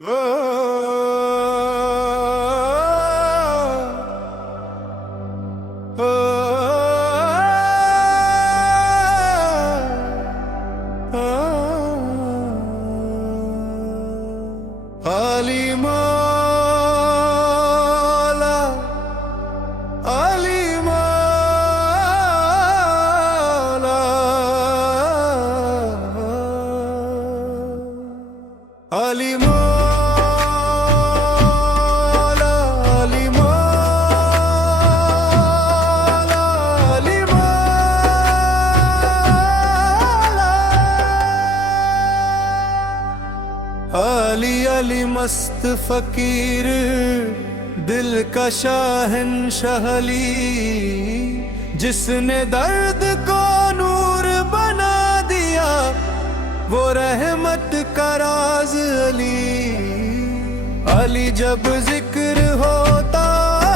अली मौला अली मौला अली मौला अली मौला अली मौला अली अली मस्त फकीर दिल का शाहंशाह अली, जिसने दर्द को नूर बना दिया वो रहमत का राज अली। अली जब जिक्र होता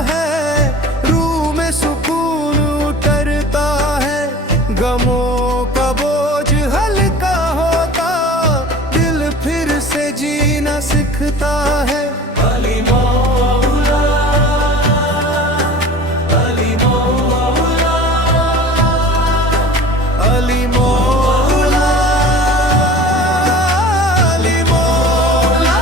है रूह में सुकून उतरता है, गमों का बोझ हल्का होता, दिल फिर से जीना सीखता है। अली मौला अली मौला अली मौला अली मौला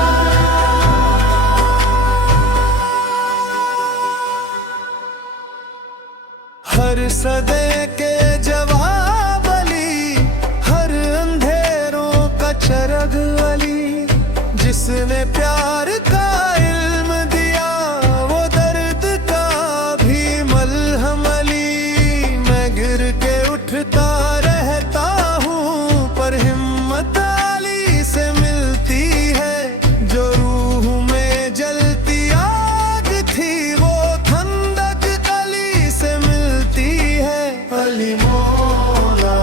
हर सदे के जवाब अली, हर अंधेरों का चरग अली, जिसने प्यार का इल्म दिया वो दर्द का भी मलहम अली। मैं गिर के उठता रहता हूँ पर हिम्मत अली से मिलती है, जो रूह में जलती आग थी वो ठंडक अली से मिलती है। अली मौला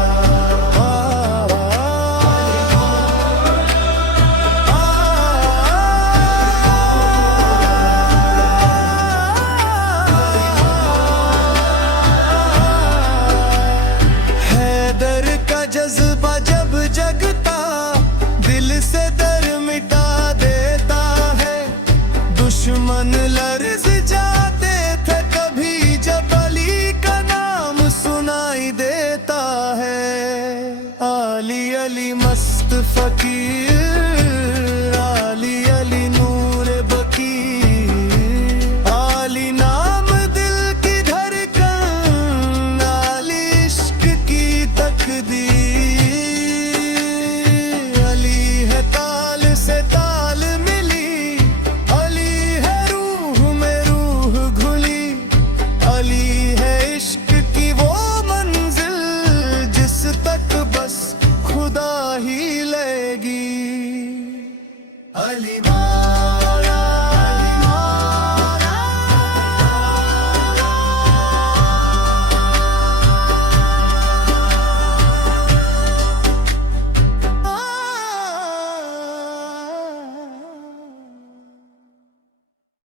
जज्बा जब जगता दिल से दर मिटा देता है, दुश्मन लर्ज जाते थे कभी जब अली का नाम सुनाई देता है। अली अली मस्त फकीर अली अली नूर बकी, अली नाम दिल की धड़कन, अली इश्क की तकदीर, ताल मिली अली है रूह में रूह घुली, अली है इश्क की वो मंजिल जिस तक बस खुदा ही लेगी। अली